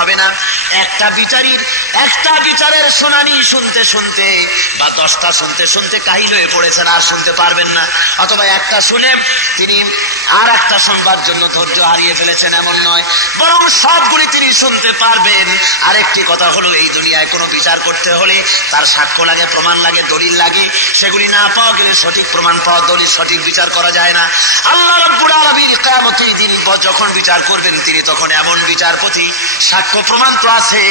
হবে না। একটা বিচারের শুনানি শুনতে শুনতে বা 10টা শুনতে শুনতে কাহিল হয়ে পড়েছেন, আর শুনতে পারবেন না। অথবা একটা শুনে তিনি আর একটা শুনবার জন্য ধৈর্য হারিয়ে ফেলেছেন, এমন নয়, বরং সবগুলি তিনি শুনতে পারবেন। আরেকটি কথা হলো, এই দুনিয়ায় কোনো বিচার করতে হলে তার সাক্ষ্য লাগে, প্রমাণ লাগে, দলিল লাগে। সেগুলি না পাওয়া গেলে সঠিক প্রমাণ পাওয়া, দলিল, সঠিক বিচার করা যায় না। আল্লাহ রাব্বুল আলামিন কিয়ামতের দিন যখন বিচার করবেন, তিনি তখন এমন বিচারপতি, সাক্ষ্য প্রমাণ তো আছে,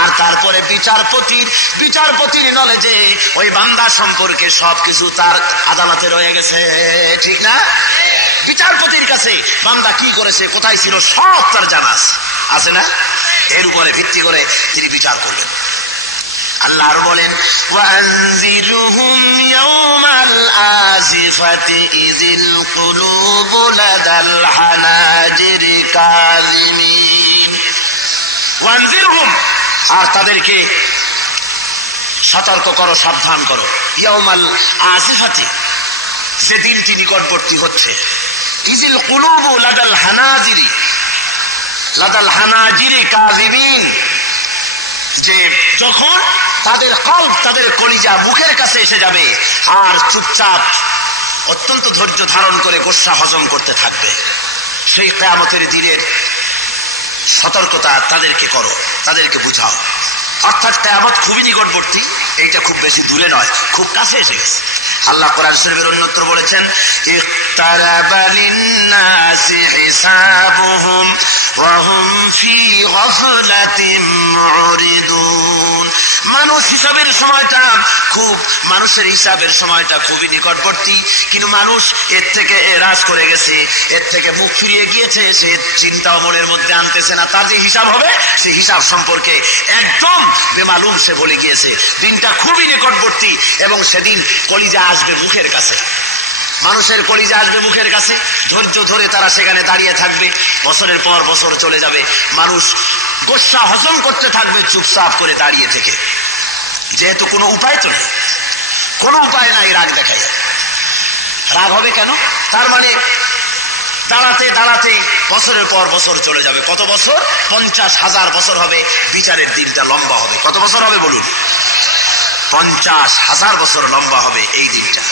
আর তারপরে বিচারপতির নলেজে ওই বান্দা সম্পর্কে সবকিছু তার আদালতে রয়ে গেছে, ঠিক না? বিচারপতির কাছে বান্দা কি করেছে, কোথায় ছিল, সব তার জানা আছে না? এর উপরে ভিত্তি করে তিনি বিচার করলেন। আল্লাহ আর বলেন, ওয়ানজিরহুম ইয়াওমাল আজিফাতি ইযিল কুলুবু লাদাল হানাজিরি কাযিমিন। ওয়ানজিরহুম, আর তাদেরকে সতর্ক করো, সাবধান করো। ইয়াওমাল আজিফাতি, যেদিনটি নিকটবর্তী হচ্ছে। ইযিল কুলুবু লাদাল হানাজিরি কাযিমিন, যে যখন তাদের কল্ব, তাদের কলিজা মুখের কাছে এসে যাবে, আর চুপচাপ অত্যন্ত ধৈর্য ধারণ করে গোস্বা হজম করতে থাকবে। সেই কিয়ামতের দিনের সতর্কতা তাদেরকে করো, তাদেরকে বুঝাও। অর্থাৎ কিয়ামত খুবই নিকটবর্তী, এইটা খুব বেশি দূরে নয়, খুব কাছে এসে গেছে। আল্লাহ কোরআন শরীফের অন্যত্র বলেছেন, ইকতারাবা লিন-নাসি হিসাবুহুম ওয়া হুম ফি গাফলাতিন মুরিদুন। মানুষের হিসাবের সময়টা খুবই নিকটবর্তী, কিন্তু মানুষ এর থেকে এরাজ করে গেছে, এর থেকে মুখ ফিরিয়ে গিয়েছে। সে চিন্তাও মনের মধ্যে আনতেছে না, তার যে হিসাব হবে সেই হিসাব সম্পর্কে একদম বেমালুম সে বলে গিয়েছে। দিনটা খুবই নিকটবর্তী, এবং সেদিন কলিজা আসবে মুখের কাছে, মানুষের কলিজা আসবে মুখের কাছে। ধৈর্য ধরে তারা সেখানে দাঁড়িয়ে থাকবে, বছরের পর বছর চলে যাবে, মানুষ গোস্বা হজম করতে থাকবে চুপচাপ করে দাঁড়িয়ে থেকে। যেহেতু কোনো উপায় তো নেই, কোনো উপায় নাই রাগ দেখাই। রাগ হবে কেন? তার মানে দাঁড়াতে দাঁড়াতে বছরের পর বছর চলে যাবে। কত বছর? 50,000 বছর হবে। বিচারের দিনটা লম্বা হবে। কত বছর হবে বলুন? 50,000 বছর লম্বা হবে এই দিনটা।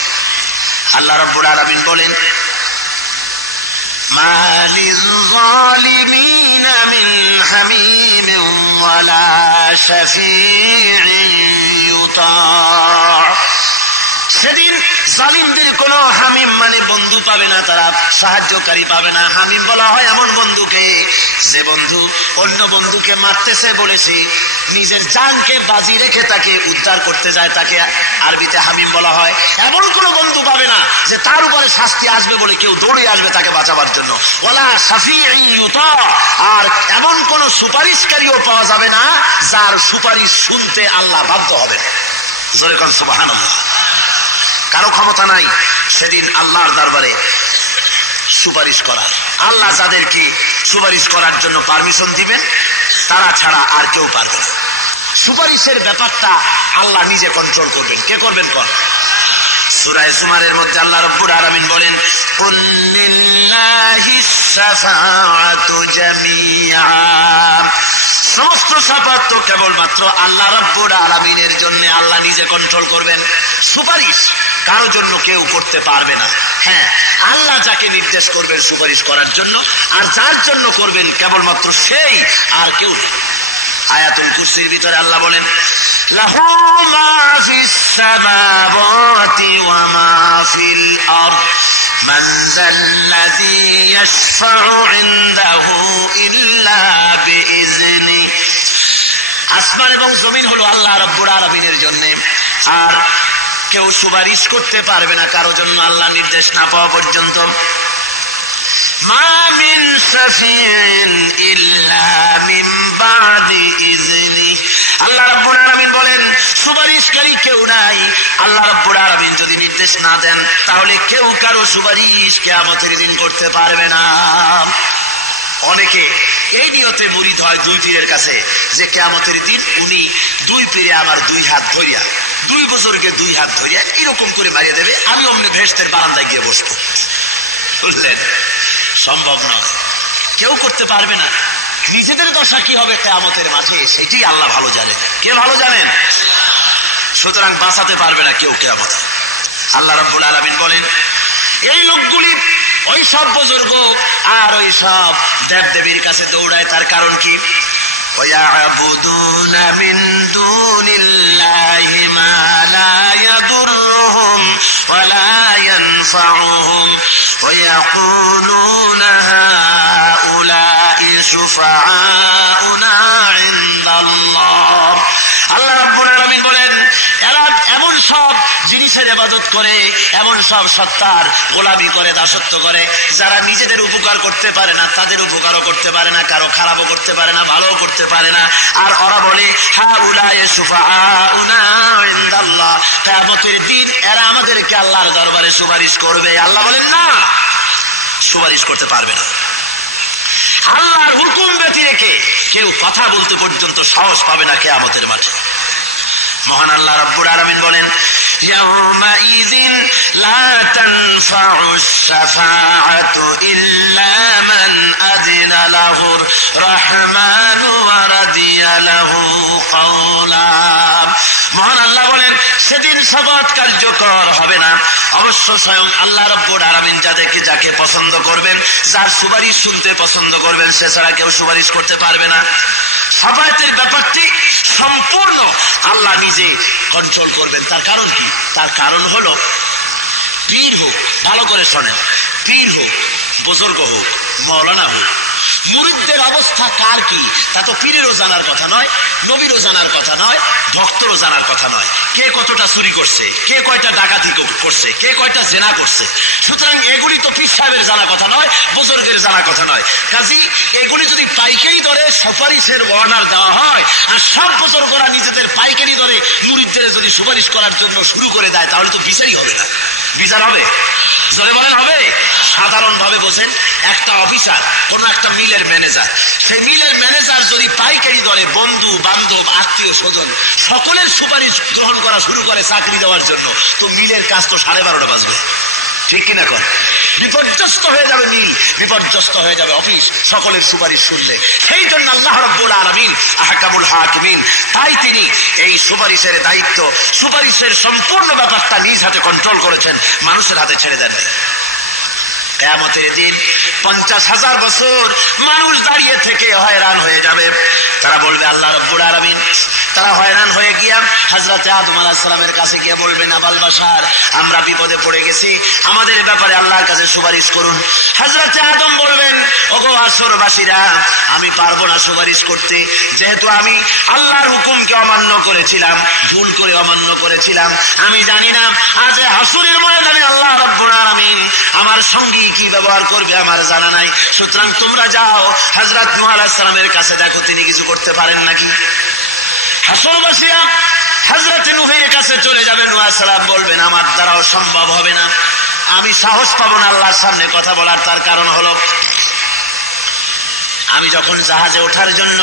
আল্লাহ রাব্বুল আলামিন বলেন, মা লিয-যালিমিনা মিন হামিমিন ওয়ালা শাফী'ইন ইউতা'। সেদিন জালিমদের কোনো হামিম মানে বন্ধু পাবে না, তারা সাহায্যকারী পাবে না। হামিম বলা হয় এমন বন্ধুকে, যে বন্ধু অন্য বন্ধুকে মারতেছে বলেছে, নিজের জানকে বাজি রেখে তাকে উদ্ধার করতে যায়, তাকে আরবিতে হামিম বলা হয়। এমন কোন বন্ধু পাবে না যে তার উপরে শাস্তি আসবে বলে কেউ দৌড়ে আসবে তাকে বাঁচাবার জন্য। ওয়ালা শাফী'ইন ইউতা', আর এমন কোন সুপারিশকারীও পাওয়া যাবে না যার সুপারিশ শুনতে আল্লাহ বাধ্য হবে। জোরে কোন সুবহানাল্লাহ। কারো ক্ষমতা নাই সেদিন আল্লাহর দরবারে সুপারিশ করার। আল্লাহ যাদেরকে সুপারিশ করার জন্য পারমিশন দিবেন, তারা ছাড়া আর কেউ পারবে না। সুপারিশের ব্যাপারটা আল্লাহ নিজে কন্ট্রোল করবেন। কে করবেন? সূরা জুমারের মধ্যে আল্লাহ রাব্বুল আলামিন বলেন, কুল লিল্লাহিস শাফাআতু জামিআ। সমস্ত শাফাত তো কেবলমাত্র আল্লাহ রাব্বুল আলামিনের জন্য। আল্লাহ নিজে কন্ট্রোল করবেন। সুপারিশ কারোর জন্য কেউ করতে পারবে না। হ্যাঁ, আল্লাহ যাকে নির্দেশ করবেন সুপারিশ করার জন্য, আর যার জন্য করবেন কেবলমাত্র সেই, আর কেউ। আয়াতুল কুরসির ভিতরে আল্লাহ বলেন, লাহু মা ফিস সামাওয়াতি ওয়া মা ফিল আরদ মান যাল্লাযী ইয়াশফা'ু ইনদাহু ইল্লা বিইজনি। আসমান এবং জমিন হলো আল্লাহ রাব্বুল আলামিনের জন্য, আর কেউ সুপারিশ করতে পারবে না কারোর জন্য আল্লাহ নির্দেশ না পাওয়া পর্যন্ত। মা মিন শাফী'ইন ইল্লা মিন বাদি ইযনি। আল্লাহ রাব্বুল আলামিন বলেন, সুপারিশকারী কেউ নাই। আল্লাহ রাব্বুল আলামিন যদি নির্দেশ না দেন, তাহলে কেউ কারো সুপারিশ কিয়ামতের দিন করতে পারবে না। অনেকে এই নিয়তে মুরিদ হয় দুই পীরের কাছে, যে কিয়ামতের দিন উনি দুই পীরে আমার দুই হাত ধরিয়া, দুই বুজুর্গে দুই হাত ধরিয়া এরকম করে মারিয়ে দেবে, আমি অমনি বেহেশতের বারান্দায় গিয়ে বসবো। বুঝলেন? সম্ভব নয়, কেউ করতে পারবে না। নিজেদের দশা কি হবে কিয়ামতের মাঠে সেটাই আল্লাহ ভালো জানেন। কে ভালো জানেন? সুতরাং বাঁচাতে পারবে না কেউ কিয়ামতে। আল্লাহ রাব্বুল আলামিন বলেন, এই লোকগুলি ওই সব বুজুর্গ আর ওই সব দেবদেবীর কাছে দৌড়ায়, তার কারণ কি? وَيَعْبُدُونَ مِن دُونِ اللَّهِ مَا لَا يَضُرُّهُمْ وَلَا يَنفَعُهُمْ وَيَقُولُونَ هَؤُلَاءِ شُفَعَاؤُنَا عِندَ اللَّهِ। আল্লাহ রাব্বুল আলামিন বলেন, এরা এমন সব জিনিসের ইবাদত করে, এমন সব সত্তার গোলামি করে, দাসত্ব করে, যারা নিজেদের উপকার করতে পারে না, তাদের উপকারও করতে পারে না, কারো খারাপও করতে পারে না, ভালোও করতে পারে না। আর ওরা বলে হাউলাই শুফাআউনা ইনদাল্লাহ, কিয়ামতের দিন এরা আমাদেরকে আল্লাহর দরবারে সুপারিশ করবে। আল্লাহ বলেন না, সুপারিশ করতে পারবে না। আল্লাহর হুকুম ব্যতি রেখে কেউ কথা বলতে পর্যন্ত সাহস পাবে না কিয়ামতের মাঠে। মহান আল্লাহ রাব্বুল আলামিন বলেন, ইয়াউমাইযিন লা তানফাউস শাফাআতু ইল্লা মান আযিনা লাহুর রাহমানু ওয়া রাদিয়া লাহু কাওলা। মহান আল্লাহ বলেন, সেদিন শাফাআত কার্যকর হবে না, অবশ্য স্বয়ং আল্লাহ রাব্বুল আলামিন যাকে পছন্দ করবেন, যার সুপারিশ শুনতে পছন্দ করবেন, সে ছাড়া কেউ সুপারিশ করতে পারবে না। শাফাআতের ব্যাপারটি সম্পূর্ণ আল্লাহ নিজে কন্ট্রোল করবেন। তার কারণ কি? তার কারণ হলো পীর হোক, ভালো করে শোনেন, পীর হোক, বুজুর্গ হোক, মাওলানা হোক, মুরিদদের অবস্থা কার কি তা তো পীরেরও জানার কথা নয়, নবীরও জানার কথা নয়, ভক্তরও জানার কথা নয়। কে কতটা চুরি করছে, কে কয়টা ডাকাতি করছে, কে কয়টা জেনা করছে, সুতরাং এগুলি তো পীর সাহেবের জানার কথা নয়, বুজুর্গের জানার কথা নয়। কাজী এগুলি যদি পাইকারি দরে সুপারিশের অর্ডার দেওয়া হয়, আর সব বুজুর্গরা নিজেদের পাইকারি দরে মুরিদদের যদি সুপারিশ করার জন্য শুরু করে দেয়, তাহলে তো বিচারই হবে না। বিচার হবে? জোরে বলেন হবে? সাধারণ ভাবে বোঝেন, একটা অফিসার, কোন একটা মিলের ম্যানেজার, সেই মিলের ম্যানেজার যদি পাইকারি দরে বন্ধু বান্ধব আত্মীয় স্বজন সকলের সুপারিশ গ্রহণ করা শুরু করে চাকরি দেওয়ার জন্য, তো মিলের কাজ তো 12:30 বাজবে, ঠিক কিনা কর? বিপর্যস্ত হয়ে যাবে মিল, বিপর্যস্ত হয়ে যাবে অফিস সকলের সুপারিশ শুনলে। সেই জন্য আল্লাহ রাব্বুল আলামিন আহকামুল হাকিমিন, তাই তিনি এই সুপারিশের দায়িত্ব, সুপারিশের সম্পূর্ণ ব্যাপারটা নিজ হাতে কন্ট্রোল করেছেন, মানুষের হাতে ছেড়ে দেন। কিয়ামতের দিন 50,000 বছর মানুষ দাঁড়িয়ে থেকে হয়রান হয়ে যাবে। তারা বলবে আল্লাহ রাব্বুল আলামিন, তারা হয়রান হয়ে গিয়া হযরত আদম আলাইহিস সালামের কাছে গিয়ে বলবেন, আবাল বাশার, আমরা বিপদে পড়ে গেছি, আমাদের ব্যাপারে আল্লাহর কাছে সুপারিশ করুন। হযরত আদম বলবেন, ওগো আসরবাসীরা, আমি পারবো না সুপারিশ করতে, যেহেতু আমি আল্লাহর হুকুমকে অমান্য করেছিলাম, ভুল করে অমান্য করেছিলাম, আমি জানি না আজ হাসরের ময়দানে আল্লাহ রাব্বুল আলামিন আমার সঙ্গে কি ব্যবহার করবে আমার জানা নাই। সুতরাং তোমরা যাও হযরত নূহ আলাইহিস সালামের কাছে, দেখো তিনি কিছু করতে পারেন নাকি। হাসরবাসীরা হযরত নূহের কাছে চলে যাবে। নূহ আলাইহিস সালাম বলবেন, আমার দ্বারাও সম্ভব হবে না, আমি সাহস পাবো না আল্লাহর সামনে কথা বলার। তার কারণ হলো, আমি যখন জাহাজে ওঠার জন্য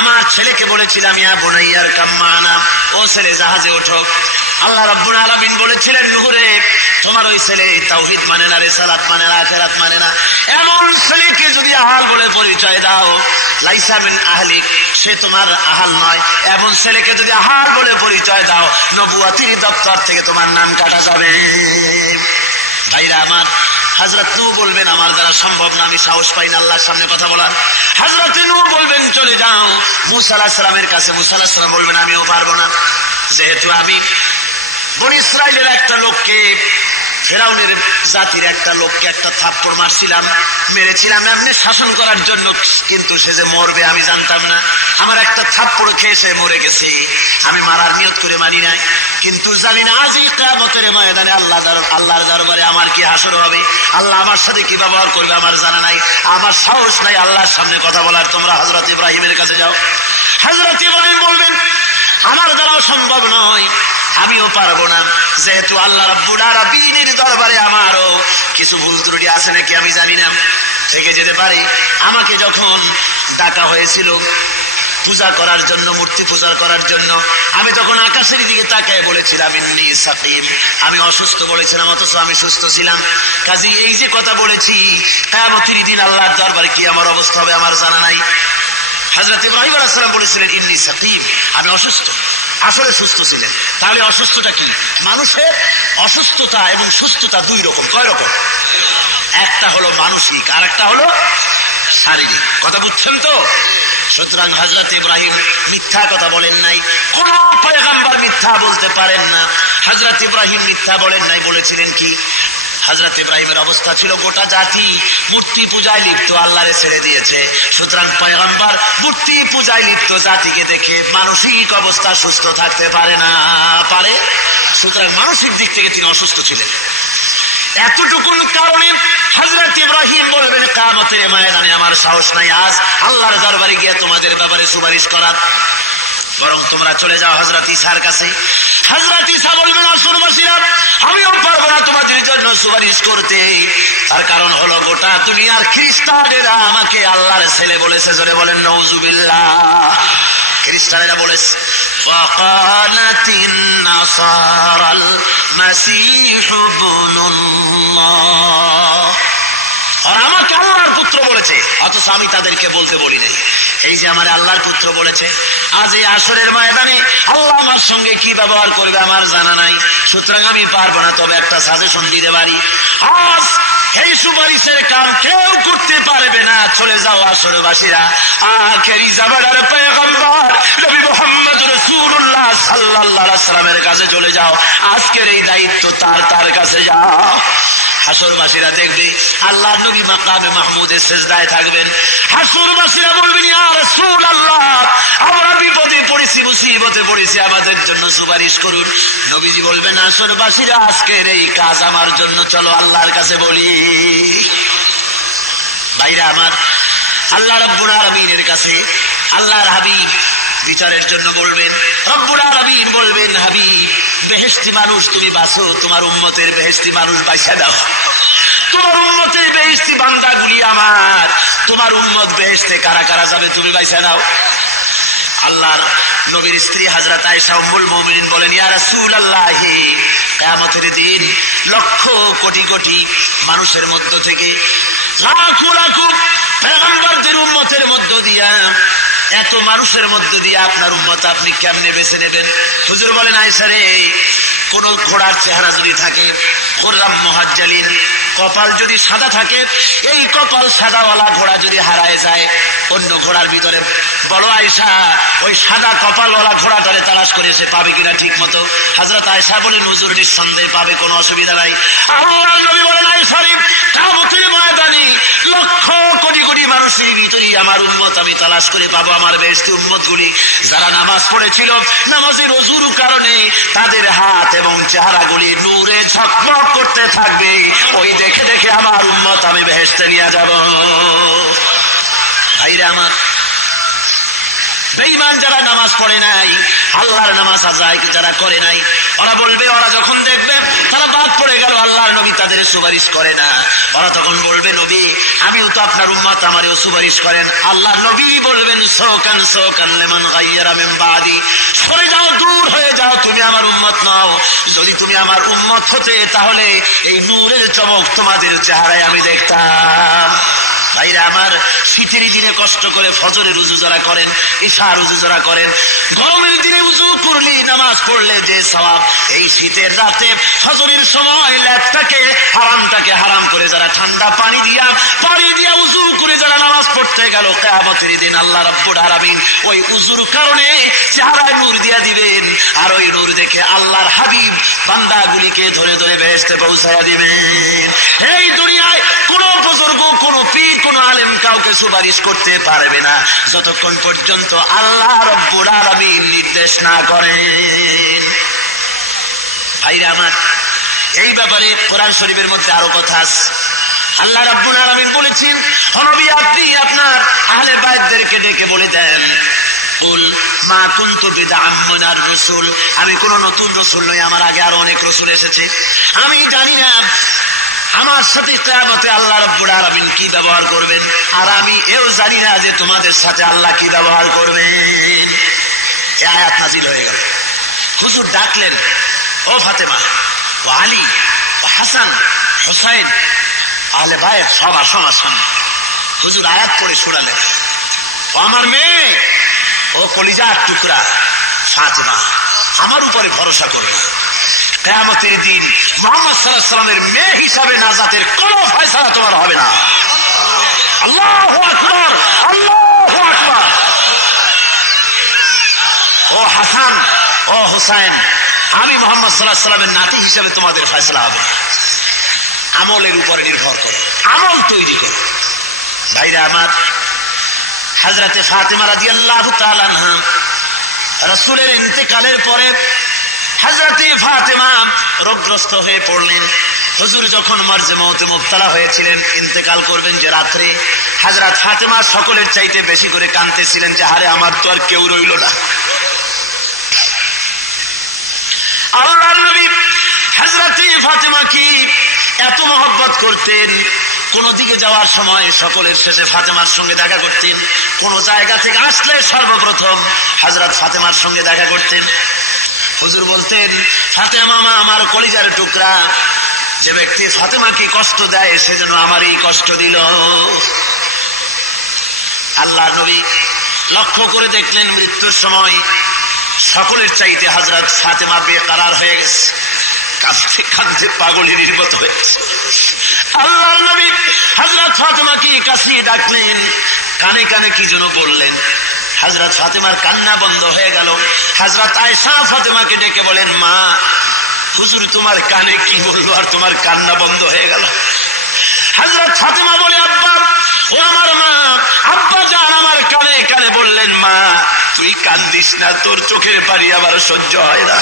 আমার ছেলেকে বলেছিলাম, ইয়া বুনাইয়ার কাম মা'না, ও ছেলে জাহাজে ওঠো, আল্লাহ রাব্বুল আলামিন বলেছিলেন, নূহ রে, তোমার ওই ছেলে তাওহীদ মানে না, রিসালাত মানে না, আখিরাত মানে না, এমন ছেলেকে যদি আহাল বলে পরিচয় দাও, লাইসা মিন আহলিক, সে তোমার আহাল নয়, এমন ছেলেকে যদি আহাল বলে পরিচয় দাও, নবুয়তির দপ্তর থেকে তোমার নাম কাটা যাবে। ভাইরা আমার, হযরত নূহ বলবেন, আমার দ্বারা সম্ভব না, আমি সাহস পাই না আল্লাহর সামনে কথা বলার। হযরত নূহ বলবেন, চলে যাও মূসা আলাইহিস সালামের কাছে। মূসা আলাইহিস সালাম বলবেন, আমিও পারবো না, যেহেতু আমি বনি ইসরাইলের একটা লোককে, ফেরাউনের জাতির একটা লোককে একটা থাপ্পড় মারছিলাম, মেরেছিলাম এমনি শাসন করার জন্য, কিন্তু সে যে মরবে আমি জানতাম না, আমার একটা থাপ্পড় খেয়ে সে মরে গেছে, আমি মারার নিয়ত করে মারি নাই, কিন্তু জানি না আজ কিয়ামতের ময়দানে আল্লাহর দরবারে আমার কি হাসর হবে, আল্লাহ আমার সাথে কি ব্যবহার করবে আমার জানা নাই, আমার সাহস নাই আল্লাহর সামনে কথা বলার। তোমরা হযরত ইব্রাহিমের কাছে যাও। হযরত ইব্রাহিম বলবেন, আমার দ্বারাও সম্ভব নয়, আমিও পারবো না, যেহেতু আল্লাহ রাব্বুল আলামিনের দরবারে আমারও কিছু ভুল ত্রুটি আছে নাকি আমি জানি না, থেকে যেতে পারে। আমাকে যখন ডাকা হয়েছিল পূজা করার জন্য, মূর্তি পূজা করার জন্য। আমি তখন আকাশের দিকে তাকায় বলেছিলাম ইন্নী সাকিম, আমি অসুস্থ বলেছিলাম, অথচ আমি সুস্থ ছিলাম। কাজে এই যে কথা বলেছি, কিয়ামতের দিন আল্লাহর দরবারে কি আমার অবস্থা হবে আমার জানা নাই। হযরত ইব্রাহিম আলাইহিস সালাম বলেছিলেন ইন্নী সাকিম, আমি অসুস্থ, আসলে সুস্থ ছিলেন। তাহলে অসুস্থতা কি? মানুষের অসুস্থতা এবং সুস্থতা দুই রকম। কয় রকম? একটা হলো মানসিক, আর একটা হলো শারীরিক। কথা বুঝছেন তো? সুতরাং হযরত ইব্রাহিম মিথ্যা কথা বলেন নাই, কোন পয়গম্বর মিথ্যা বলতে পারেন না। হযরত ইব্রাহিম মিথ্যা বলেন নাই। বলেছিলেন কি? হযরত ইব্রাহিমের অবস্থা ছিল গোটা জাতি মূর্তি পূজায় লিপ্ত, আল্লাহরে ছেড়ে দিয়েছে। সুতরাং পয়গম্বর মূর্তি পূজায় লিপ্ত জাতিকে দেখে মানসিক অবস্থা সুস্থ থাকতে পারে না, পারে? সুতরাং মানসিক দিক থেকে তিনি অসুস্থ ছিলেন। এতটুকুন কারণে হযরত ইব্রাহিম বলবেন কিয়ামতের ময়দানে আমার সাহস নাই আজ আল্লাহর দরবারে গিয়ে তোমাদের ব্যাপারে সুপারিশ করার, বরং তোমরা চলে যাও হযরত ঈসার কাছে। হযরত ঈসা বলবেন আসরবাসীরা আমিও পারবো না তোমাদের জন্য সুপারিশ করতে। তার কারণ হলো গোটা দুনিয়ার খ্রিস্টানেরা আমাকে আল্লাহর ছেলে বলেছে। জোরে বলেন নাউযুবিল্লাহ। খ্রিস্টানেরা বলেছে ওয়াকালাতিন নাসারাল মাসীহু ইবনুল্লাহ, আর আমাকে আল্লাহর পুত্র বলেছে, অথচ আমি তাদেরকে বলতে বলি নাই। এই যে আমার আল্লাহর পুত্র বলেছে, আজ এই আসরের ময়দানে আল্লাহ আমার সঙ্গে কি ব্যবহার করবে আমার জানা নাই। সুতরাং আমি পারবো না, তবে একটা সাজেশন দিতে পারি। আজ এই সুপারিশের কাম কেউ করতে পারবে না। চলে যাও আসরবাসীরা আখেরি জামানার পয়গম্বর নবী মুহাম্মদ রাসূলুল্লাহ সাল্লাল্লাহু আলাইহি ওয়াসাল্লামের কাছে চলে যাও। আজকের এই দায়িত্ব তার কাছে যাও। হাসরবাসীরা দেখবে আল্লাহ নবী মাকামে মাহমুদের সিজদায় থাকবেন। হাসরবাসীরা বলবেন ইয়া রাসূলুল্লাহ, আমরা বিপদে পড়েছি, মুসিবতে পড়েছি, আমাদের জন্য সুপারিশ করুন। নবীজি বলবেন হাসরবাসীরা আজকের এই কাজ আমার জন্য, চলো আল্লাহর কাছে বলি। ভাইরা আমার, আল্লাহ রাব্বুল আলামিনের কাছে আল্লাহর হাবিব বিচারের জন্য বলবেন। রব্বুল আলামিন বলবেন হাবিব বেহেশতি মানুষ তুমি বাঁচো, তোমার উম্মতের বেহেশতি মানুষ বাঁচা দাও। তোমার উম্মতের বেহেশতি বান্দাগুলি আমার, তোমার উম্মত বেহেশতে কারা কারা যাবে তুমি বাঁচা দাও। আল্লাহর নবীর স্ত্রী হযরত আয়েশা উম্মুল মুমিনিন বলেন ইয়া রাসূলুল্লাহ, কিয়ামতের দিন লক্ষ কোটি কোটি মানুষের মধ্য থেকে লাখো লাখো পয়গম্বরদের উম্মতের মধ্য দিয়া, এত মানুষের মধ্য দিয়ে আপনার উম্মত আপনি কেমনে বেছে নেবেন? হুজুর বলেন আয়েশা রে, কোন ঘোড়ার চেহারা যদি থাকে, খুররাম মুহাজ্জালিন কপাল যদি সাদা থাকে, এই কপাল সাদাওয়ালা ঘোড়া যদি হারায় যায়, অন্য ঘোড়ার ভিতরে বড় আয়েশা ওই সাদা কপালওয়ালা ঘোড়াটারে তালাশ করে সে পাবে কিনা ঠিক মতো? হযরত আয়েশা বলেন হুজুর নিঃসন্দেহে পাবে, কোনো অসুবিধা নাই। আল্লাহর নবী বলেন আয়েশা রে, কিয়ামতের ময়দানে লক্ষ কোটি কোটি মানুষের ভিতরেই আমার উম্মত আমি তালাশ করে পাবো, আমার বেহেশতি উম্মতগুলি যারা নামাজ পড়েছিল, নামাজের ওযুর কারণে তাদের হাত এবং চেহারাগুলি নূরে ঝকমক করতে থাকবে। ওই দেখে দেখে আমার উম্মত আমি বেহেশতে নিয়ে যাব। ভাইরা আমার, বেঈমান যারা নামাজ পড়ে নাই, আল্লাহর নামাজ আদায় যারা করে নাই, ওরা বলবে, ওরা যখন দেখবে তারা বাদ পড়ে গেল, আল্লাহর নবী তাদের সুপারিশ করে না, ওরা তখন বলবে নবী আমিও তো আপনার উম্মত, আমারও সুপারিশ করেন। আল্লাহর নবী বলবেন সৌকান সৌকান লিমান গায়্যারা মিন বাদি, সরে যাও, দূর হয়ে যাও, তুমি আমার উম্মত নও। যদি তুমি আমার উম্মত হতে তাহলে এই নূরের চমক তোমাদের চেহারায় আমি দেখতাম। ভাইরা আমার, শীতের দিনে কষ্ট করে ফজরের উযু যারা করেন, ইশার উযু যারা করেন, গরমের দিনে উযু করলে, নামাজ পড়লে যে সওয়াব, এই শীতের রাতে ফজরের সময় ল্যাপটাকে হারামটাকে হারাম করে যারা ঠান্ডা পানি দিয়া উযু করে যারা নামাজ পড়তে গেল, কিয়ামতের দিন আল্লাহ রাব্বুল আলামিন ওই উযুর কারণে চেহারায় নূর দিয়া দিবেন, আর ওই নূর দেখে আল্লাহর হাবিব বান্দাগুলিকে ধরে ধরে বেহেশতে পৌঁছায়া দিবেন। এই দুনিয়ায় কোন বুজুর্গ, কোন পীর, কোন আলেম কাউকে সুপারিশ করতে পারবে না যতক্ষণ পর্যন্ত আল্লাহ রাব্বুল আলামিন নির্দেশ না করেন। ভাইরা আমার, এই ব্যাপারে কোরআন শরীফের মধ্যে আরো কথা আছে। আল্লাহ রাব্বুল আলামিন বলেছেন, ও নবী আপনি আপনার আহলে বাইতদেরকে ডেকে বলে দেন, কুল মা কুনতু বিদআম মিনার রাসূল, আমি কোন নতুন রাসূল নই, আমার আগে আরো অনেক রাসূল এসেছে। আমি জানি না আমার সাথে কিয়ামতে আল্লাহ রাব্বুল আলামিন কি ব্যবহার করবেন, আর আমি এও জানি না যে তোমাদের সাথে আল্লাহ কি ব্যবহার করবেন। নাজিল হয়ে গেল। হুজুর ডাকলেন, ও ফাতেমা, ও আলী, ও হাসান, হুসাইন, আহলে বায়ত, সব আসন আসন। হুজুর আয়াত পড়ে শোনালেন, ও আমার মেয়ে, ও কলিজার টুকরা ফাতেমা, আমার উপরে ভরসা করো। কিয়ামতের দিন মুহাম্মদ সাল্লাল্লাহু আলাইহি ওয়াসাল্লামের মেয়ে হিসাবে নাজাতের কোন ফয়সালা তোমার হবে না। আল্লাহু আকবার, আল্লাহু আকবার। ও হাসান, ও হুসাইন, আমি মুহাম্মদ সাল্লাল্লাহু আলাইহি ওয়াসাল্লামের নাতি হিসাবে তোমাদের ফয়সালা হবে। আমলের উপরে নির্ভর করো, আমল তৈরি করো। ভাইরা আমার, হযরতে ফাতেমা রাদিয়াল্লাহু তাআলা আনহা রাসূলের ইন্তেকালের পরে হযরতে ফাতেমা রোগগ্রস্ত হয়ে পড়লেন। হুজুর যখন মার্জে মউতে মুবতালা হয়েছিলেন, ইন্তেকাল করবেন যে রাত্রে, হযরত ফাতেমা সকলের চাইতে বেশি করে কাঁদতেছিলেন যে আরে আমার তো আর কেউ রইল না। আল্লাহর নবী হযরতে ফাতেমা কি এত মহব্বত করতেন, কোন দিকে যাওয়ার সময় সকলের শেষে ফাতেমার সঙ্গে দেখা করতেন। কোন জায়গা থেকে আসলে সর্বপ্রথম হযরত ফাতেমার সঙ্গে দেখা করতেন। হুজুর বলতেন, ফাতেমা মা আমার কলিজার টুকরা, যে ব্যক্তি ফাতেমাকে কষ্ট দেয় সে যেন আমারই কষ্ট দিল। আল্লাহ নবী লক্ষ্য করে দেখলেন মৃত্যুর সময় সকলের চাইতে হযরত ফাতেমা বেকরার হয়ে গেছে, কাঁদতে কাঁদতে পাগলের মতো হয়েছে। আল্লাহ নবী হযরত ফাতেমাকে কাছে ডাকলেন, কানে কানে কি যেন বললেন। হযরত ফাতেমার কান্না বন্ধ হয়ে গেল। হযরত আয়েশা ফাতেমাকে ডেকে বলেন, মা, হুজুর তোমার কানে কি বললো আর তোমার কান্না বন্ধ হয়ে গেল? হযরত ফাতেমা বলে, আব্বা, ও আমার মা, আব্বা জান আমার কানে কানে বললেন, মা তুই কান্দিস না, তোর চোখের পানি আমার সহ্য হয় না,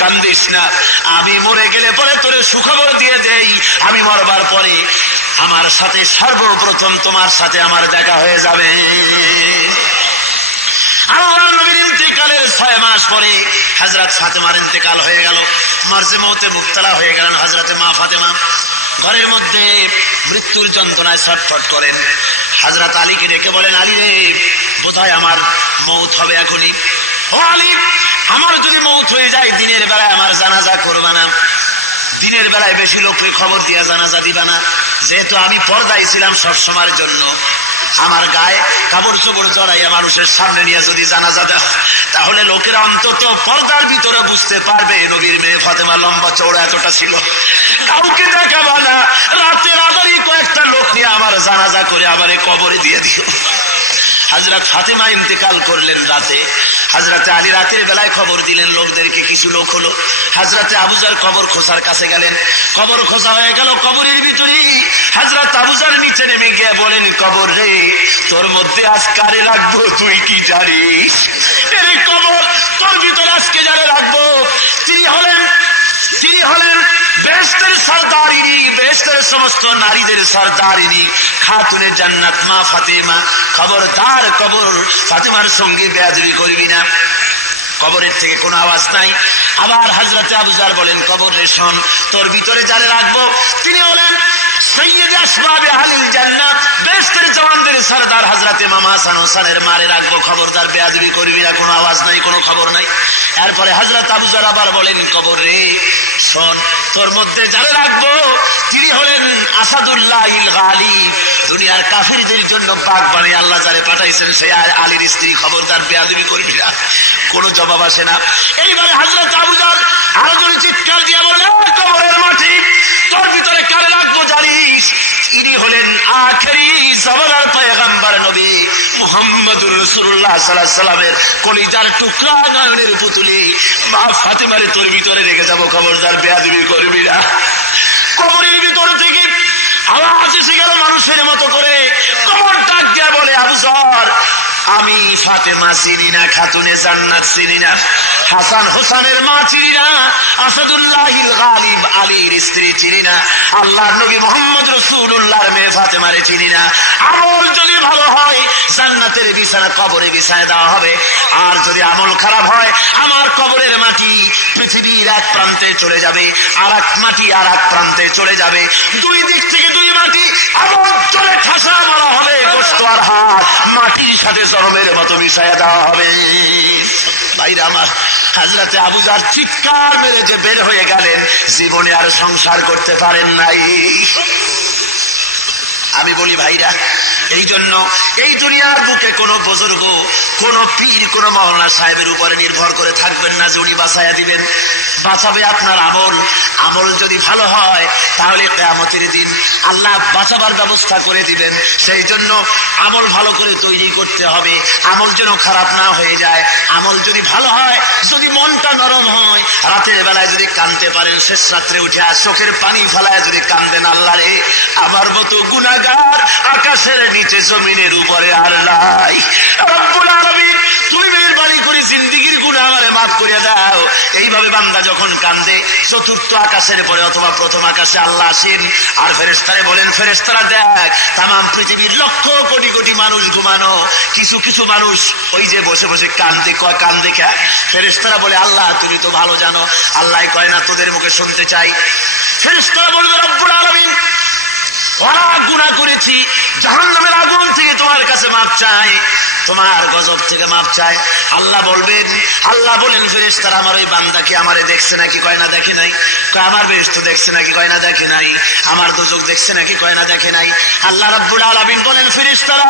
কান্দিস না। আমি মরে গেলে পরে তোরে সুখবর দিয়ে দেই, আমি মরবার পরে আমার সাথে সর্বপ্রথম তোমার সাথে আমার দেখা হয়ে যাবে। আল্লাহর নবীর ইন্তেকালের 6 মাস পরে হযরত ফাতেমার ইন্তেকাল হয়ে গেল। মার্জে মউতে মুবতালা হয়ে গেলেন হযরতে মা ফাতেমা। ঘরের মধ্যে মৃত্যুর যন্ত্রণায় ছটফট করেন। হযরত আলীকে ডেকে বলেন, আলী রে, কোথায় আমার মউত হবে এখনই। ও আলী, আমার যদি মউত হয়ে যায় দিনের বেলায় আমার জানাজা করবা না, দিনের বেলায় বেশি লোককে খবর দিয়া জানাজা দিবা না, যেহেতু আমি পর্দায় ছিলাম সব সময়ের জন্য। আমার গায়ে কাপড় চোপড় চড়াইয়া মানুষের সামনে নিয়ে যদি জানাজা দাও, তাহলে লোকেরা অন্তত পর্দার ভিতরে বুঝতে পারবে নবীর মেয়ে ফাতেমা লম্বা চওড়া এতটা ছিল। কাউকে দেখাবা না, রাতের আধারে কয়েকটা লোক নিয়ে আমার জানাজা করে আমারে কবরে দিয়ে দিও। হযরত ফাতেমা ইন্তেকাল করলেন রাতে। হযরতে আলী রাতের বেলায় খবর দিলেন লোকদেরকে, কিছু লোক হলো। হযরতে আবু যর কবর খোঁজার কাছে গেলেন, কবর খোঁজা হয়ে গেল। কবরের ভিতরে হযরত আবু যর নিচে নেমে গিয়ে বলেন, কবর রে, তোর মধ্যে আজ কারে রাখবো তুই কি জানিস? এই কবর তোর ভিতরে আজকে যারে রাখবো তিনি হলেন বেহেশতের সরদারিনী, বেহেশতের সমস্ত নারীদের সরদারিনী খাতুনে জান্নাত মা ফাতেমা। খবরদার কবর ফাতেমার সঙ্গে বেয়াদবি করবি না। কবরের থেকে কোনো আওয়াজ নাই। আবার হযরতে আবু যর বলেন, কবর রে শোন, তোর ভিতরে যারে রাখবো তিনি হলেন সাইয়্যিদ আসবাবে আহলিল জান্নাত, বেহেশতের জওয়ানদের সরদার হযরতে ইমাম হাসান হুসাইনের মারে রাখবো। খবরদার বেয়াদবি করবি না, কোনো আওয়াজ নাই, কোনো খবর নাই। এরপরে হযরত আবু যর আবার বলেন, কবর রে শোন, তোর মধ্যে যারে রাখবো তিনি হলেন আসাদুল্লাহিল গালিব, দুনিয়ার কাফিরদের জন্য পাক বানিয়ে আল্লাহ যারে পাঠাইছেন সে আলীর স্ত্রী। খবরদার বেয়াদবি করবি না। কোনো জবাব আসে না। এইবারে হযরত আবু যর আরো জোরে চিৎকার দিয়ে বলেন, কবরের মাটি তোর ভিতরে কারে রাখবো জানিস? ইনি হলেন আখেরি জামানার পয়গম্বর নবী মুহাম্মদুর রাসূলুল্লাহ সাল্লাল্লাহু আলাইহি ওয়াসাল্লামের কলিজার টুকরা নয়নের পুতুলি মা ফাতেমারে তোর ভিতরে রেখে যাবো। খবরদার বেয়াদবি করবি না। কবরের ভিতর থেকে আওয়াজ এসে গেল মানুষের মতো করে। কবর ডাক দিয়া বলে, আবু যর, আমি ফাতেমা চিনি না, খাতুনে জান্নাত চিনি না, হাসান হোসেনের মা চিনি না, আসাদুল্লাহিল গালিব আলীর স্ত্রী চিনি না, আল্লাহর নবী মুহাম্মদ রাসূলুল্লাহর মেয়ে ফাতেমারে চিনি না। আমল যদি ভালো হয় জান্নাতের বিছানা কবরে বিছায় দেওয়া হবে, আর যদি আমল খারাপ হয় আমার কবরের মাটি পৃথিবীর এক প্রান্তে চলে যাবে, আর এক মাটি আর এক প্রান্তে চলে যাবে। দুই দিক থেকে দুই মাটি আমল চলে ঠাসা মারা হবে, গোশত আর হাড় মাটির সাথে জনমের মতো মিশাইয়া দেওয়া হবে। ভাইরা আমার, হযরতে আবু যার চিৎকার মেরে যে বের হয়ে গেলেন, জীবনে আর সংসার করতে পারেন নাই। আমি বলি ভাইরা, এই জন্য এই দুনিয়ার বুকে কোনো বুজুর্গ, কোন পীর, কোন মাওলানা সাহেবের উপরে নির্ভর করে থাকবেন না যে উনি বাঁচাইয়া দিবেন। বাঁচাবে আপনার আমল। আমল যদি ভালো হয় তাহলে কিয়ামতের দিন আল্লাহ বাঁচাবার ব্যবস্থা করে দিবেন। সেই জন্য আমল ভালো করে তৈরি করতে হবে, আমল যেন খারাপ না হয়ে যায়। আমল যদি ভালো হয়, যদি মনটা নরম হয়, রাতের বেলায় যদি কাঁদতে পারেন, শেষ রাত্রে উঠে আর চোখের পানি ফেলায় যদি কাঁদেন, আল্লাহ রে আমার মতো গুনাহগার আকাশের নিচে জমিনের উপরে আর নাই, রব্বুল আলামিন তুমি মেহেরবানি করে জিন্দেগীর গুনাহ আমারে মাফ করে দাও। এইভাবে বান্দা যখন কাঁদে, চতুর্থ আকাশের পরে অথবা প্রথম আকাশে আল্লাহ আসেন আর ফেরেশতারে বলেন, ফেরেশতারা দেখ তামাম পৃথিবীর লক্ষ কোটি কোটি মানুষ ঘুমানো, কিছু কিছু মানুষ ওই যে বসে বসে কান্দে, কয় কান্দে কে? ফেরেশতারা বলে আল্লাহ তুমি তো ভালো জানো। আল্লাহ কয় না, তোদের মুখে শুনতে চাই। ফেরেশতারা বলবে রব্বুল আলামিন অনেক গুনাহ করেছি, জাহান্নামের আগুন থেকে তোমার কাছে মাপ চাই, তোমার গজব থেকে মাপ চাই। আল্লাহ বলবেন, আল্লাহ বলেন ফেরেশতারা আমার ওই বান্দাকে আমারে দেখছে নাকি? কয় না দেখে নাই। কয় আমার বেহেশত দেখছে নাকি? কয় না দেখে নাই। আমার দোজখ দেখছে নাকি? কয় না দেখে নাই। আল্লাহ রাব্বুল আলামিন বলেন ফেরেশতারা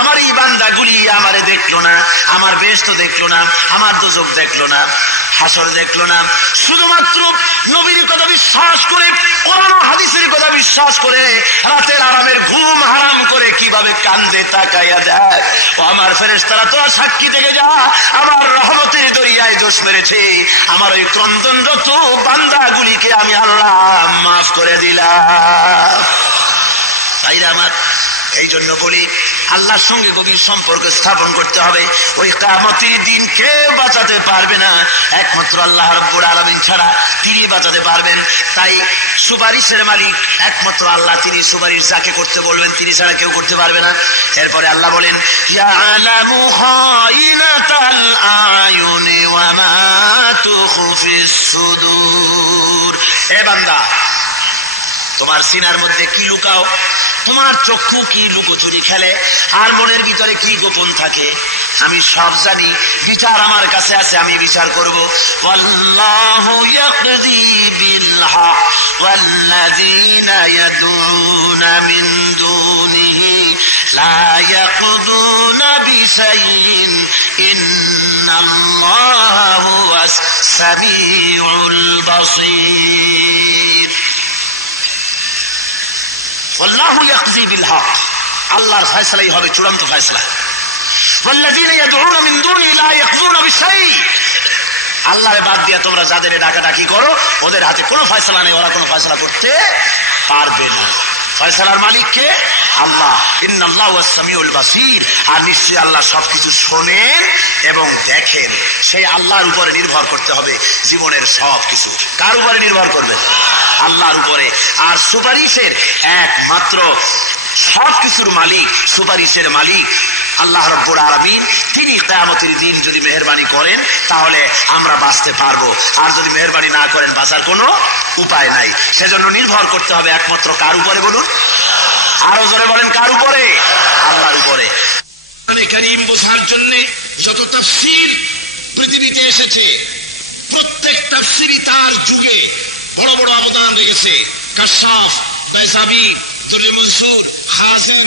আমার এই বান্দাগুলি আমারে দেখলো না, আমার বেহেশত দেখলো না, আমার দোজখ দেখলো না, হাসর দেখলো না, শুধুমাত্র নবীর কথা বিশ্বাস করে, কোরআন ও হাদিসের কথা বিশ্বাস করে, রাতের আরামের ঘুম হারাম করে কিভাবে কান্দে তাকাইয়া দেয়। ও আমার ফেরেশতারা তো সাক্ষী থেকে যা, আমার রহমতের দরিয়ায় দোষ মেরেছে, আমার ওই ক্রন্দনরত বান্দাগুলিকে আমি আল্লাহ মাফ করে দিলাম। ভাইরা আমার, এই জন্য বলি আল্লাহর সঙ্গে গভীর সম্পর্ক স্থাপন করতে হবে। ওই কিয়ামতের দিন কেউ বাঁচাতে পারবে না, একমাত্র আল্লাহ রাব্বুল আলামিন ছাড়া তিনি বাঁচাতে পারবেন। তাই সুপারিশের মালিক একমাত্র আল্লাহ, তিনি সুপারিশ যাকে করতে বলবেন তিনি ছাড়া কেউ করতে পারবে না। এরপরে আল্লাহ বলেন ইয়ালামু খাইনাতাল আয়ুনি ওয়া মা তুখফিস সুদূর। এ বান্দা, তোমার সিনার মধ্যে কি লুকাও, তোমার চক্ষু কি লুকোচুরি খেলে, আর মনের ভিতরে কি গোপন থাকে, আমি সব জানি। বিচার আমার কাছে আছে, আমি বিচার করব। ওয়াল্লাহু ইয়াকদি বিল হক ওয়াল্লাযীনা ইয়াদউনা মিন দুনিহি লা ইয়াকদুনা বিশাইইন ইন্নাল্লাহু হুয়াস সামিউল বাসীর। আল্লাহু ইয়াকদি বিল হক, আল্লাহর ফয়সালাই হবে চূড়ান্ত ফয়সালা। ওয়াল্লাযীনা ইয়াদউনা মিন দুনিহি লা ইয়াকদুনা বিশাই, আল্লাহর বাদ দিয়ে তোমরা যাদের ডাকাডাকি করো ওদের হাতে কোনো ফয়সালা নেই, ওরা কোনো ফয়সালা করতে পারবে না। ফয়সালার মালিক কে? আল্লাহ। ইন্নাল্লাহু হুয়াস সামিউল বাসীর, আর নিশ্চয়ই আল্লাহ সবকিছু শোনেন এবং দেখেন। সেই আল্লাহর উপরে নির্ভর করতে হবে জীবনের সবকিছু। কার উপরে নির্ভর করবে? আল্লাহর উপরে। আর সুপারিশের একমাত্র সবকিছুর মালিক, সুপারিশের মালিক আল্লাহ রাব্বুল আলামিন। তিনি কিয়ামতের দিন যদি মেহেরবানি করেন তাহলে আমরা বাঁচতে পারবো, আর যদি মেহেরবানি না করেন বাঁচার কোনো উপায় নাই। সেজন্য নির্ভর করতে হবে একমাত্র কার উপরে বলুন? আরো জোরে বলেন, কার উপরে? আল্লাহর উপরে। কারীম বোঝার জন্য যত তাফসীর পৃথিবীতে এসেছে, প্রত্যেক তাফসীরই তার যুগে বড় বড় অবদান রেখেছে। কাশাফ, বাইজাবি, দুররে মনসুর, হাসিন,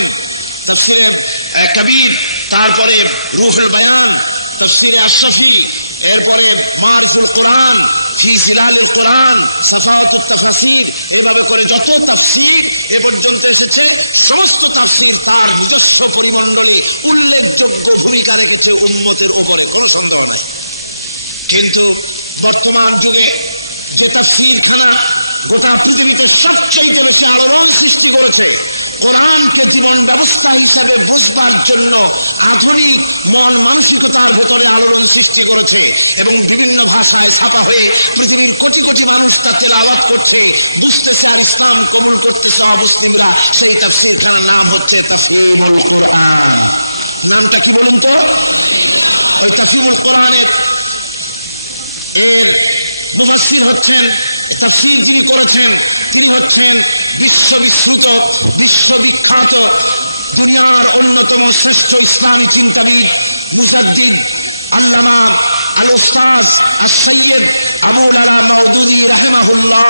কবির, তারপরে রূহুল বায়ান, তাফসীরে আশরাফি, এরপরে মাসুল কোরআন, ফি সিলালুল কোরআন, সিফাতুত তাফসীর, এভাবে করে যত তাফসীর এ পর্যন্ত এসেছে সমস্ত তাফসীর তার নিজস্ব পরিমণ্ডলে উল্লেখযোগ্য ভূমিকা রেখেছে, উম্মতের উপরে কোনো সন্দেহ নেই। কিন্তু বর্তমান যুগে যে তাফসীর খানা গোটা পৃথিবীতে সবচেয়ে বেশি আলোড়ন সৃষ্টি করেছে, কোরআনকে জীবন ব্যবস্থা হিসাবে বুঝবার জন্য আধুনিক মন মানসিকতার ভেতরে আলোড়ন সৃষ্টি করেছে এবং বিভিন্ন ভাষায় ছাপা হয়ে পৃথিবীর কোটি কোটি মানুষ তার তেলাওয়াত করছে, বুঝতেছে আর ইসলাম কবুল করতেছে। অবস্থানরা সেই তাফসীরখানার নাম হচ্ছে তাফসীরুল কোরআন। নামটা কি বলবো? এই তাফসীরুল কোরআনের মুফাসসির হচ্ছেন, তাফসীর যিনি করছেন তিনি হচ্ছেন বিশ্ববিখ্যাত দুনিয়ার অন্যতম শ্রেষ্ঠ ইসলামী চিন্তাবিদ আল্লামা আল উস্তাদ আশ-শাইখ আবু জানা মাওদুদী রাহিমাহুল্লাহ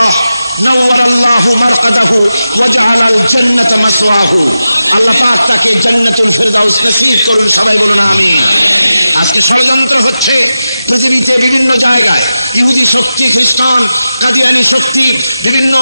নাওয়ারাল্লাহু মারকাদাহু ওয়া জাআলা আল-জান্নাতা মাসওয়াহু। আল্লাহ পাক তাকে জান্নাতুল ফিরদাউস নসিব করুন, সবাই বলুন আমিন। আজকে ষড়যন্ত্র হচ্ছে পৃথিবীতে বিভিন্ন জায়গায়, ইহুদি শক্তি, খ্রিস্টান কাদিয়ানি শক্তি, বিভিন্ন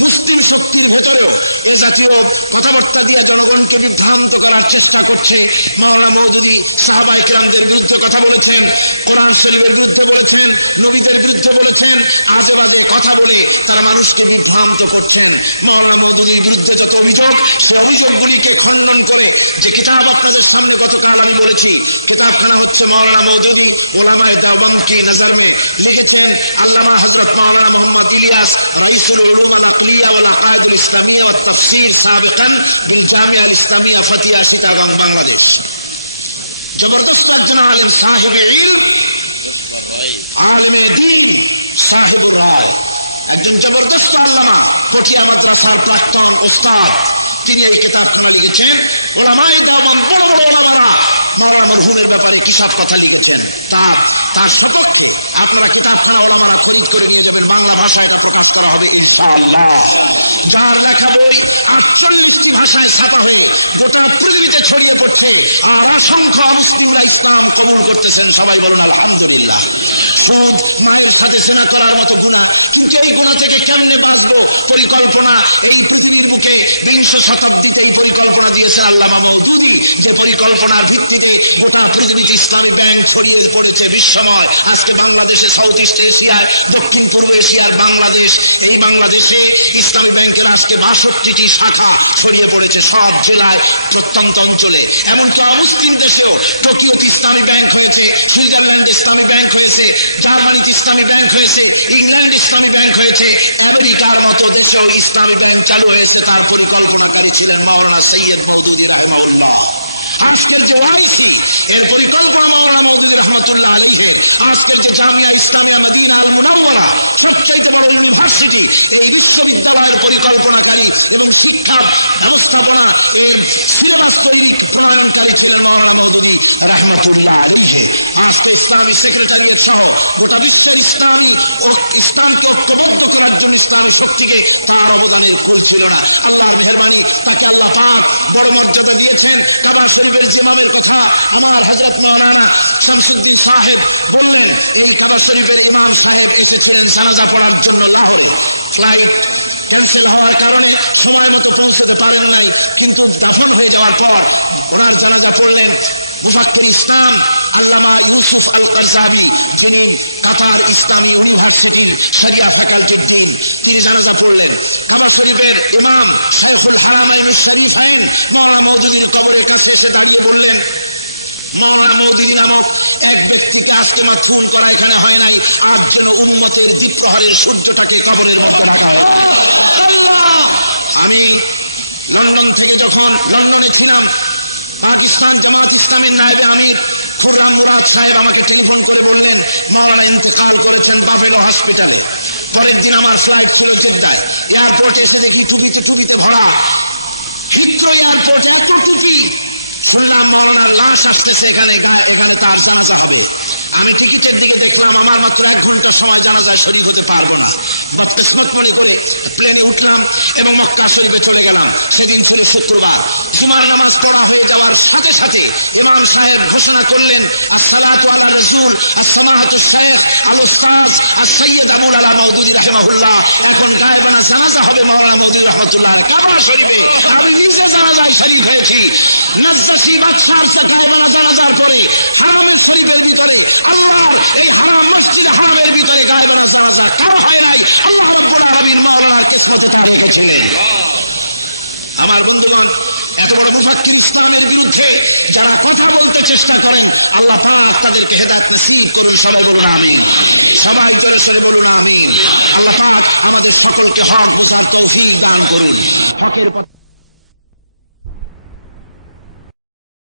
মুসলিম শক্তির ভেতরেও এই জাতীয় কথাবার্তা দিয়ে জনগণকে বিভ্রান্ত করার চেষ্টা করছে। মাওলানা মওদুদী সাহাবায়ে কেরামদের বিরুদ্ধে কথা বলেছেন, কোরআন শরীফের বিরুদ্ধে বলেছেন, নবীদের বিরুদ্ধে বলেছেন, আজেবাজে কথা বলে তারা মানুষকে বিভ্রান্ত করছেন। মাওলানা মওদুদীর বিরুদ্ধে যত অভিযোগ, সেই অভিযোগগুলিকে খণ্ডন করে যে কিতাব আপনাদের সামনে গতকাল আমি বলেছি, কিতাবখানা হচ্ছে মাওলানা মওদুদী উলামায়ে দেওবন্দকে নজর में লিখেছেন আল্লামা হযরত মাওলানা মোহাম্মদ ইলিয়াস রাইসুল উলুম আল-কুলিয়া ওয়াল আকায়েদ আল-ইসলামিয়া ওয়াত তাফসীর সাবিকান মিন জামিয়া আল-ইসলামিয়া ফাতিয়া চিটাগাং বাংলাদেশ। জবরদস্ত একজন আলিম, সাহিবে ইলম, আলিমে দ্বীন, সাহিবে রায়, একজন জবরদস্ত আল্লামা, কোটিয়া মাদ্রাসার প্রাক্তন ওস্তাদ। তিনি এই কিতাবখানা লিখেছেন। উলামায়ে দেওবন্দ বড় বড় উলামারা মাওলানা মরহুমের ব্যাপারে কি সব কথা লিখেছেন, তার সপক্ষে আপনারা কিতাবখানা ওলামারা খরিদ করে নিয়ে যাবেন। বাংলা ভাষায় এটা প্রকাশ করা হবে ইনশাআল্লাহ। যার লেখা বই আঞ্চলিক ভাষায় ছাপা হয়ে গোটা পৃথিবীতে ছড়িয়ে পড়ছে, আর অসংখ্য মুসলিমরা ইসলাম গ্রহণ করতেছেন। সবাই বলুন আলহামদুলিল্লাহ। মানুষ সাথে সেনা করার মতো গুণা, কিন্তু এই গুণা থেকে কেমনে বাঁচবো পরিকল্পনা এই পৃথিবীর মুখে বিংশ শতাব্দীতে এই পরিকল্পনা দিয়েছেন আল্লামা মওদুদী। যে পরিকল্পনার ভিত্তিতে গোটা পৃথিবীতে ইসলামী ব্যাংক ছড়িয়ে পড়েছে বিশ্বময়। আজকে বাংলাদেশে, সাউথ ইস্ট এশিয়ার, দক্ষিণ পূর্ব এশিয়ার বাংলাদেশ, এই বাংলাদেশে ইসলামী ব্যাংকের আজকে ৬২টি শাখা ছড়িয়ে পড়েছে সব জেলায়, প্রত্যন্ত অঞ্চলে। এমনকি মুসলিম দেশেও টোকিওতে ইসলামী ব্যাংক হয়েছে, সুইজারল্যান্ডে ইসলামী ব্যাংক হয়েছে, জার্মানিতে ইসলামী ব্যাংক হয়েছে, ইংল্যান্ড ইসলামী ব্যাংক হয়েছে, আমেরিকার মতো দেশেও ইসলামী ব্যাংক চালু হয়েছে। তার পরিকল্পনাকারী ছিলেন মাওলানা সৈয়দ মওদুদী রাহিমাহুল্লাহ। আজকের যে ওয়াইসি, এর পরিকল্পনা মাওলানা মওদুদী রাহমাতুল্লাহ আলাইহি। আজকের যে জামিয়া ইসলামিয়া মদিনা আল মুনাওয়ারা, সবচেয়ে বড় ইউনিভার্সিটি, এই বিশ্ববিদ্যালয়ের পরিকল্পনাকারী এবং শিক্ষা ব্যবস্থাপনা, এই সিলেবাসগুলি প্রণয়নকারী ছিলেন মাওলানা মওদুদী রাহমাতুল্লাহ আলাইহি। আজকে ইসলামী সেক্রেটারিয়েট সহ গোটা বিশ্ব ইসলামকে ঐক্যবদ্ধ করার জন্য ইসলামী শক্তিকে তার অবদানের উপর ছিল না। আল্লাহর মেহরবানি, আল্লাহ পাক বড় মর্যাদা দিয়েছেন। কাবার শরীফের ইমামের কথা আমার হযরত মাওলানা শামসুদ্দিন সাহেব বললেন, এই কাবার শরীফের ইমাম সাহেব এসেছিলেন জানাজা পড়ার জন্য লাহোর। ফ্লাইট ক্যান্সেল হওয়ার কারণে সময় মতো পৌঁছতে পারেন নাই, কিন্তু দাফন হয়ে যাওয়ার পর ওনার জানাজা পড়লেন মুফাক্কির ইসলাম আল্লামা ইউসুফ আল-রাজাবি, যিনি কাতার ইসলামী ইউনিভার্সিটি শরিয়া ফ্যাকাল্টি ডিন, তিনি জানাজা পড়লেন। কাবার শরীফের ইমাম শাইখুল হারামাইন শরীফাইন মাওলানা মওদুদীর কবরের কাছে এসে দাঁড়িয়ে বললেন, মাওলানা মওদুদী নামক এক ব্যক্তিকে আজকে মাত্র করা এখানে হয় নাই, আজ জন্য উম্মতের তীব্রহারের সূর্যটাকে কবরের উপর রাখা হয়। আমি লন্ডন থেকে যখন লন্ডনে ছিলাম, পাকিস্তান জামাত ইসলামীর নায়েবে আমির খোদা মুরাদ সাহেব আমাকে টেলিফোন করে বললেন, মাওলানা ইন্তেকাল করেছেন বাফেলো হসপিটালে। পরের দিন আমার ফ্লাইট ছিল চিন্তায়, এয়ারপোর্টে এসে দেখি টুপিতে ভরা, হিথ্রো এয়ারপোর্টে শুনলাম মাওলানার লাশ আসতেছে এখানে, তার জানাজা হবে। আমি টিকিটের দিকে দেখলাম আমার মাত্র 1 ঘন্টার সময় জানাজায় শরীক হতে পারবো না। ভাবতে শুরু করে প্লেনে উঠলাম এবং মক্কা শরীফে চলে গেলাম। সেদিন ছিল শুক্রবার। জুমার নামাজ পড়া হয়ে যাওয়ার সাথে সাথে ইমাম সাহেব ঘোষণা করলেন, আসসালাতু আলা রাসূল আসসালাতু শাইখ আল উস্তাদ আস-সাইয়্যিদ মাওলানা মওদুদী রাহিমাহুল্লাহ। এখন নায়েবে জানাজা হবে মাওলানা মওদুদী রাহমাতুল্লাহ কাবার শরীফে। আমি নিজে জানাজায় শরীক হয়েছি। নাজশী বাদশাহ সাথে জানাজার পরে কাবার শরীফের ভিতরে আল্লাহর এই হারাম মসজিদ হারামের ভিতরে গায়েব জানাজা কারো হয় নাই। আল্লাহ রাব্বুল আলামিন মাওলানার কিসমত করে রেখেছিলেন। আমার বন্ধুগণ, এত বড় মুফাক্কির ইসলামের বিরুদ্ধে যারা কথা বলতে চেষ্টা করেন, আল্লাহ পাক তাদেরকে হেদায়েত নসিব করুন। সবাই বলুন আমিন। সবাই জোরে জোরে বলুন আমিন। আল্লাহ পাক আমাদের সকলকে হক বোঝার তৌফিক